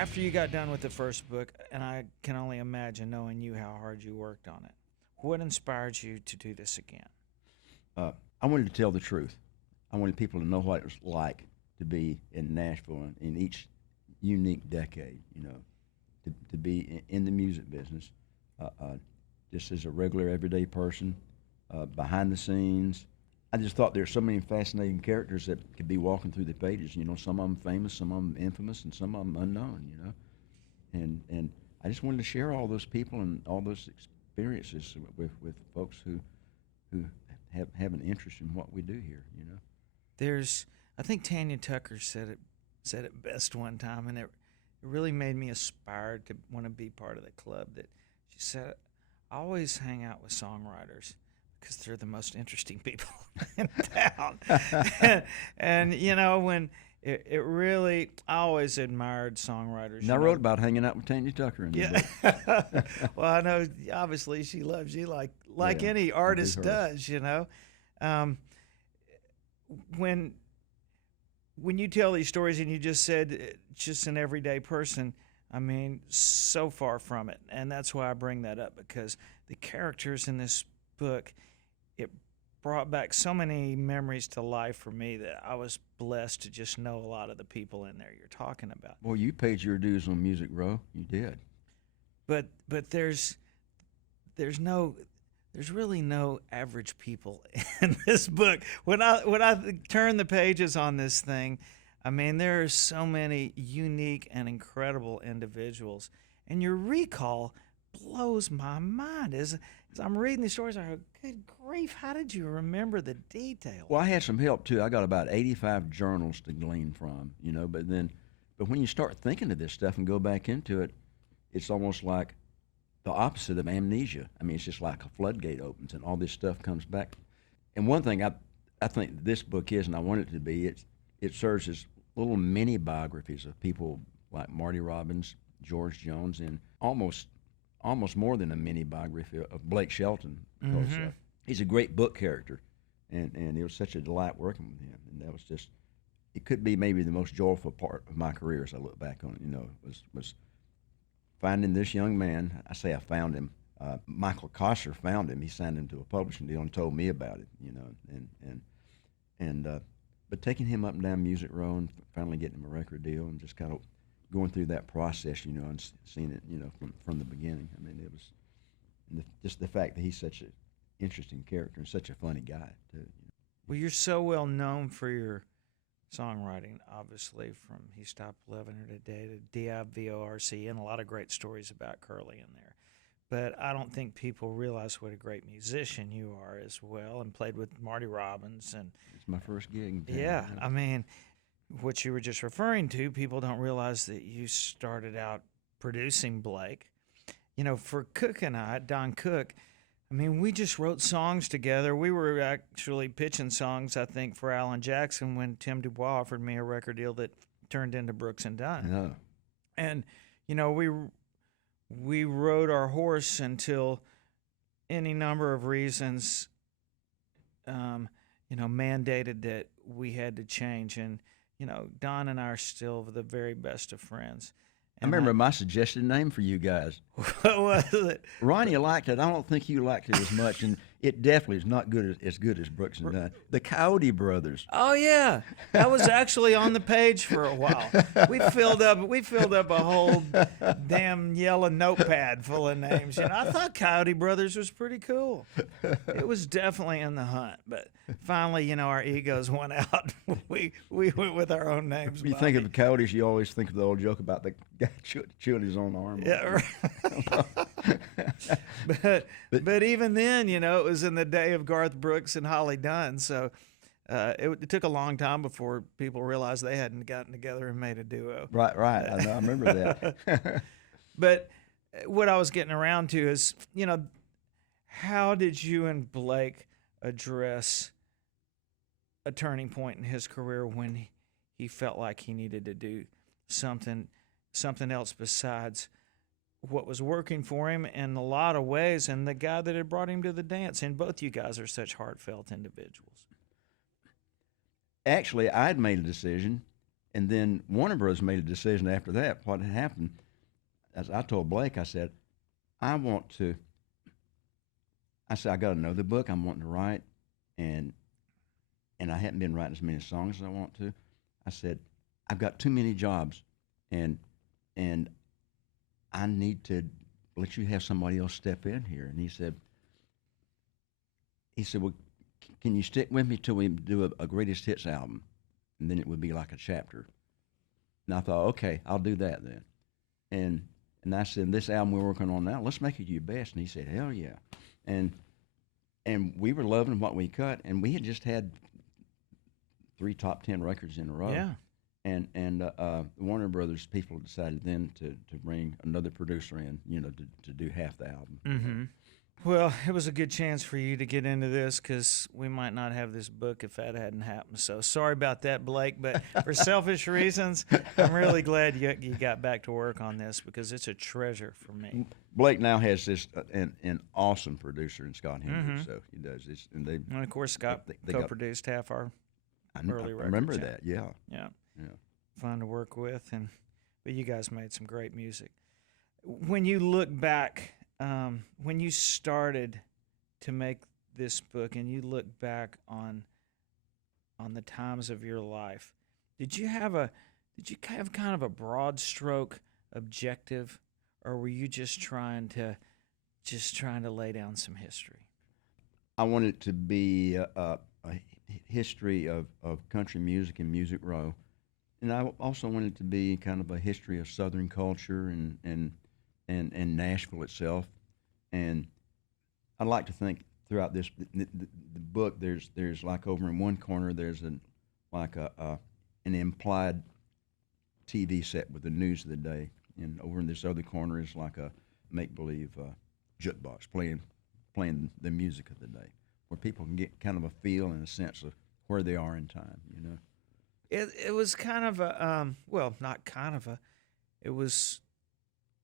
after you got done with the first book, and I can only imagine knowing you how hard you worked on it, what inspired you to do this again? I wanted to tell the truth. I wanted people to know what it was like to be in Nashville in each unique decade, to be in the music business, just as a regular, everyday person, behind the scenes. I just thought there were so many fascinating characters that could be walking through the pages. Some of them famous, some of them infamous, and some of them unknown. And I just wanted to share all those people and all those experiences with folks who have an interest in what we do here. I think Tanya Tucker said it best one time, and it really made me aspire to want to be part of the club. That she said, I always hang out with songwriters because they're the most interesting people in town. and when it really, I always admired songwriters. And I wrote about hanging out with Tanya Tucker in the book. Well, I know obviously she loves you like any artist does. When you tell these stories, and you just said just an everyday person, I mean, so far from it. And that's why I bring that up, because the characters in this book, it brought back so many memories to life for me that I was blessed to just know a lot of the people in there you're talking about. Well, you paid your dues on Music Row. You did. But there's really no average people in this book. When I turn the pages on this thing, I mean, there are so many unique and incredible individuals, and your recall blows my mind. As I'm reading these stories, I go, good grief, how did you remember the details? Well, I had some help too. I got about 85 journals to glean from, but when you start thinking of this stuff and go back into it, it's almost like the opposite of amnesia. I mean, it's just like a floodgate opens and all this stuff comes back. And one thing I think this book is, and I want it to be, it serves as little mini biographies of people like Marty Robbins, George Jones, and almost more than a mini biography of Blake Shelton, because he's a great book character, and it was such a delight working with him. And that was just, it could be maybe the most joyful part of my career as I look back on it. Was finding this young man. I say I found him. Michael Kosser found him. He signed him to a publishing deal and told me about it. But taking him up and down Music Row and finally getting him a record deal and just kind of going through that process, and seeing it, from the beginning. I mean, it was just the fact that he's such an interesting character and such a funny guy too. Well, you're so well known for your songwriting, obviously, from He Stopped Loving Her Today to DIVORC, and a lot of great stories about Curly in there. But I don't think people realize what a great musician you are as well, and played with Marty Robbins. And it's my first gig. Yeah, I mean, what you were just referring to, people don't realize that you started out producing Blake. For Cook and I, Don Cook, I mean, we just wrote songs together. We were actually pitching songs, I think, for Alan Jackson when Tim Dubois offered me a record deal that turned into Brooks and Dunn. Yeah. And, we rode our horse until any number of reasons, mandated that we had to change. And, Don and I are still the very best of friends. I remember my suggested name for you guys. What was it? Ronnie liked it. I don't think you liked it as much, and it definitely is not as good as Brooks and Dunn. The Coyote Brothers. Oh yeah, that was actually on the page for a while. We filled up a whole damn yellow notepad full of names. I thought Coyote Brothers was pretty cool. It was definitely in the hunt, but finally, our egos won out. We went with our own names. When you think of coyotes, you always think of the old joke about the guy chewing his own arm. Yeah, right. but even then, it was in the day of Garth Brooks and Holly Dunn, so it took a long time before people realized they hadn't gotten together and made a duo. Right. I know. I remember that. But what I was getting around to is, how did you and Blake address a turning point in his career when he felt like he needed to do something else besides what was working for him in a lot of ways, and the guy that had brought him to the dance? And both you guys are such heartfelt individuals. Actually, I'd made a decision And then Warner Bros. Made a decision after that. What had happened, as I told Blake, I said, I want to. I said I got another book I'm wanting to write, and I hadn't been writing as many songs as I want to. I said I've got too many jobs, and I need to let you have somebody else step in here. And he said, well, can you stick with me till we do a greatest hits album? And then it would be like a chapter. And I thought, okay, I'll do that then. And I said, this album we're working on now, let's make it your best. And he said, hell yeah. And we were loving what we cut, and we had just had 3 top 10 records in a row. Yeah. And Warner Brothers people decided then to bring another producer in, to do half the album. Mm-hmm. Well, it was a good chance for you to get into this because we might not have this book if that hadn't happened. So sorry about that, Blake. But for selfish reasons, I'm really glad you got back to work on this because it's a treasure for me. Blake now has this an awesome producer in Scott Hendricks, Mm-hmm. so he does this, And of course, Scott co-produced half our early records. I remember that, yeah. Yeah. Fun to work with, but you guys made some great music. When you look back, when you started to make this book, and you look back on the times of your life, did you have kind of a broad stroke objective, or were you just trying to lay down some history? I wanted it to be a history of country music and Music Row. And I also wanted it to be kind of a history of Southern culture and Nashville itself. And I'd like to think throughout the book, there's like over in one corner there's an implied TV set with the news of the day, and over in this other corner is like a make-believe jukebox playing the music of the day, where people can get kind of a feel and a sense of where they are in time, It was kind of it was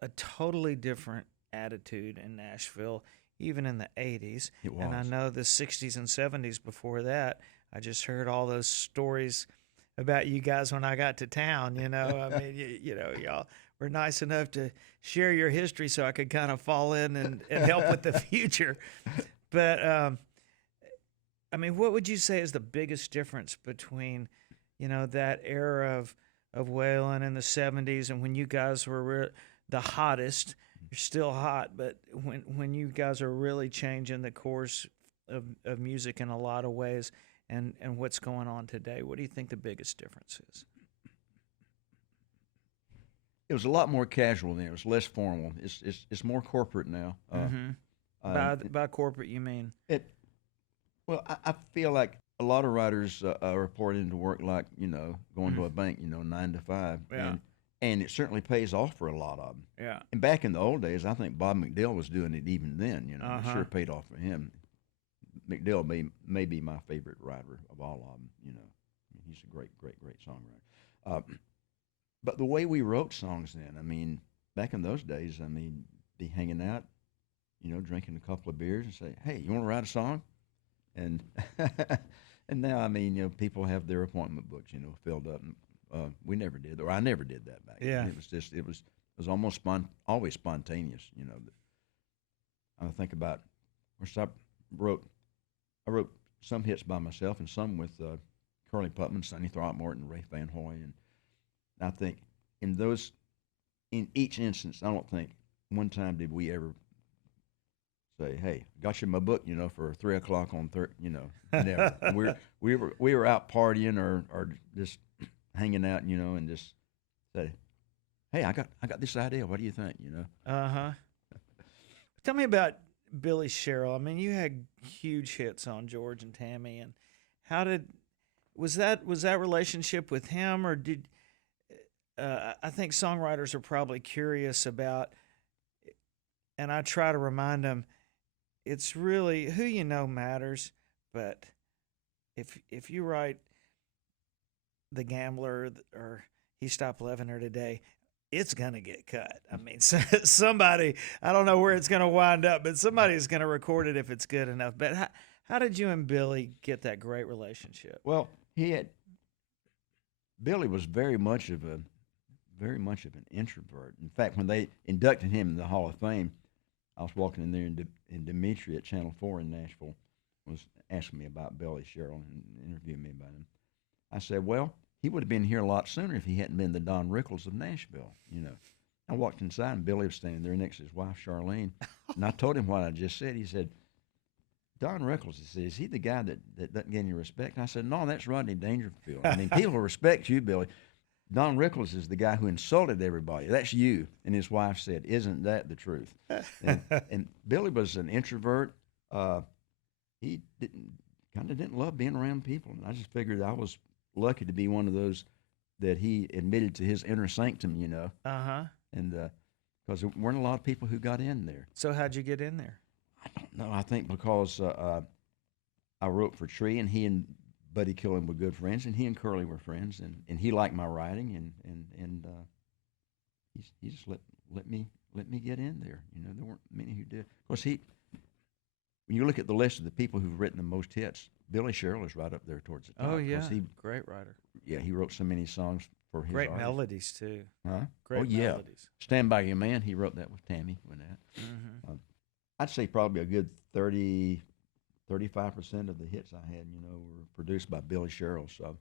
a totally different attitude in Nashville, even in the 80s. It was. And I know the 60s and 70s before that. I just heard all those stories about you guys when I got to town, I mean, y'all were nice enough to share your history so I could kind of fall in and help with the future. But, I mean, what would you say is the biggest difference between that era of Waylon in the 70s and when you guys were the hottest? You're still hot, but when you guys are really changing the course of music in a lot of ways, and what's going on today, what do you think the biggest difference is? It was a lot more casual then. It was less formal. It's more corporate now. By corporate, you mean? Well, I feel like a lot of writers report into work like, going to a bank, 9 to 5. Yeah. And it certainly pays off for a lot of them. Yeah. And back in the old days, I think Bob McDill was doing it even then, It sure paid off for him. McDill may be my favorite writer of all of them, I mean, he's a great songwriter. But the way we wrote songs then, I mean, back in those days, I mean, be hanging out, drinking a couple of beers and say, hey, you want to write a song? And and now, I mean, people have their appointment books, filled up. And, we never did, or I never did that back then. It was almost always spontaneous, I think about, I wrote some hits by myself and some with Curly Putman, Sonny Throckmorton, Ray Van Hoy, and I think in each instance, I don't think one time did we ever say, "Hey, got you my book," for 3 o'clock on never. we were out partying or just hanging out, and just say, "Hey, I got this idea. What do you think?" Tell me about Billy Sherrill. I mean, you had huge hits on George and Tammy, and was that relationship with him, or did I think songwriters are probably curious about, and I try to remind them, it's really who matters, but if you write The Gambler or He Stopped Loving Her Today, it's going to get cut. I mean, somebody, I don't know where it's going to wind up, but somebody's going to record it if it's good enough. But how did you and Billy get that great relationship? Well, Billy was very much of an introvert. In fact, when they inducted him in the Hall of Fame, I was walking in there, and Dimitri at Channel 4 in Nashville was asking me about Billy Sherrill and interviewing me about him. I said, well, he would have been here a lot sooner if he hadn't been the Don Rickles of Nashville, you know. I walked inside, and Billy was standing there next to his wife, Charlene, and I told him what I just said. He said, Don Rickles, he said, is he the guy that doesn't get any respect? And I said, no, that's Rodney Dangerfield. I mean, people respect you, Billy. Don Rickles is the guy who insulted everybody. That's you. And his wife said, isn't that the truth? And Billy was an introvert. He didn't love being around people. And I just figured I was lucky to be one of those that he admitted to his inner sanctum, you know. Uh-huh. And because there weren't a lot of people who got in there. So how'd you get in there? I don't know. I think because I wrote for Tree, and he and Buddy Killen were good friends, and he and Curly were friends, and he liked my writing, and he just let me get in there. You know, there weren't many who did. Of course, when you look at the list of the people who've written the most hits, Billy Sherrill is right up there towards the top. Oh yeah, great writer. Yeah, he wrote so many songs for his great artists. Melodies too. Huh? Great melodies. Stand By Your Man, he wrote that with Tammy with that. Mm-hmm. I'd say probably a good 35% of the hits I had, you know, were produced by Billy Sherrill. So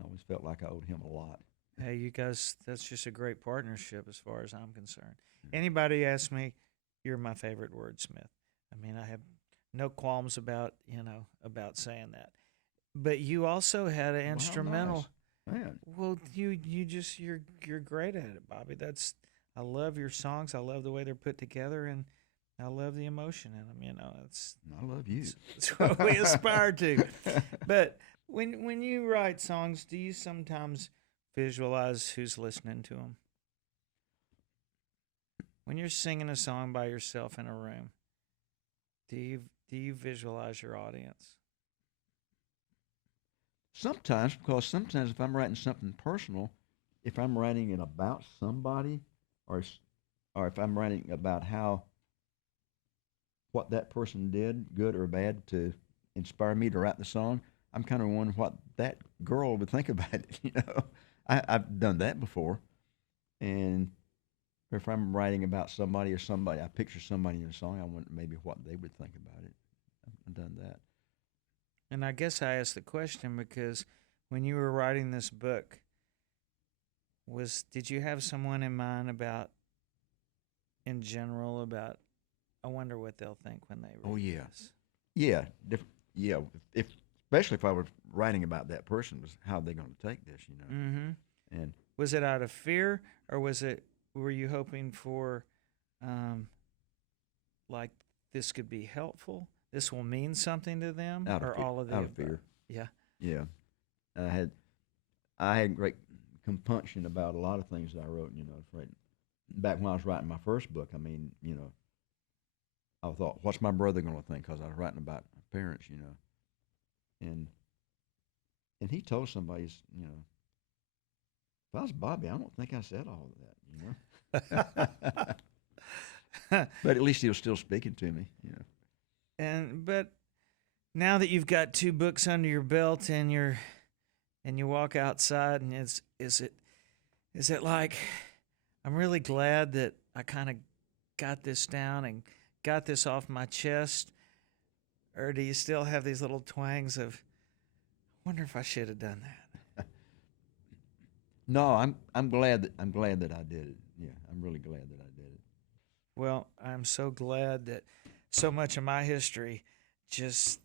I always felt like I owed him a lot. Hey, you guys, that's just a great partnership as far as I'm concerned. Anybody asks me, you're my favorite wordsmith. I mean, I have no qualms about saying that. But you also had an instrumental. Nice. Man. Well, you're great at it, Bobby. I love your songs. I love the way they're put together, and I love the emotion in them. You know, I love you. It's what we aspire to. But when you write songs, do you sometimes visualize who's listening to them? When you're singing a song by yourself in a room, do you visualize your audience? Sometimes, because sometimes if I'm writing something personal, if I'm writing it about somebody, or if I'm writing about what that person did, good or bad, to inspire me to write the song, I'm kind of wondering what that girl would think about it. You know, I've done that before, and if I'm writing about somebody, I picture somebody in a song, I wonder maybe what they would think about it. I've done that. And I guess I asked the question because when you were writing this book, did you have someone in mind in general, I wonder what they'll think when they read this? Yeah, especially if I was writing about that person, was how they're going to take this, you know. Mm-hmm. And was it out of fear, or were you hoping for, like, this could be helpful? This will mean something to them, all of the out of fear. Yeah. Yeah. I had great compunction about a lot of things that I wrote, you know. Back when I was writing my first book, I mean, you know, I thought, what's my brother going to think? Because I was writing about my parents, you know. And he told somebody, you know, if I was Bobby, I don't think I said all of that, you know. But at least he was still speaking to me, you know. But now that you've got 2 books under your belt and you walk outside, and is it like, I'm really glad that I kind of got this down and got this off my chest, or do you still have these little twangs of, I wonder if I should have done that? No, I'm glad that I did it. Yeah, I'm really glad that I did it. Well, I'm so glad that so much of my history, just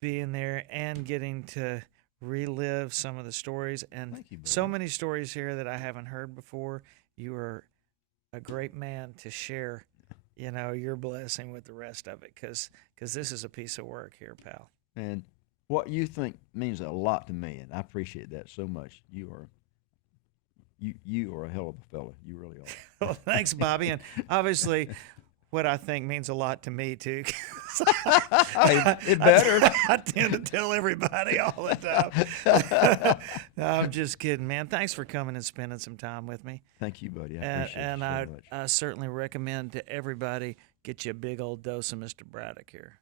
being there and getting to relive some of the stories, and Thank you, buddy. So many stories here that I haven't heard before. You are a great man to share, you know, your blessing with the rest of it, because this is a piece of work here, pal. And what you think means a lot to me, and I appreciate that so much. You are a hell of a fella. You really are. Well, thanks, Bobby. And obviously, what I think means a lot to me, too. It better. I tend to tell everybody all the time. No, I'm just kidding, man. Thanks for coming and spending some time with me. Thank you, buddy. I appreciate it so much. I certainly recommend to everybody, get you a big old dose of Mr. Braddock here.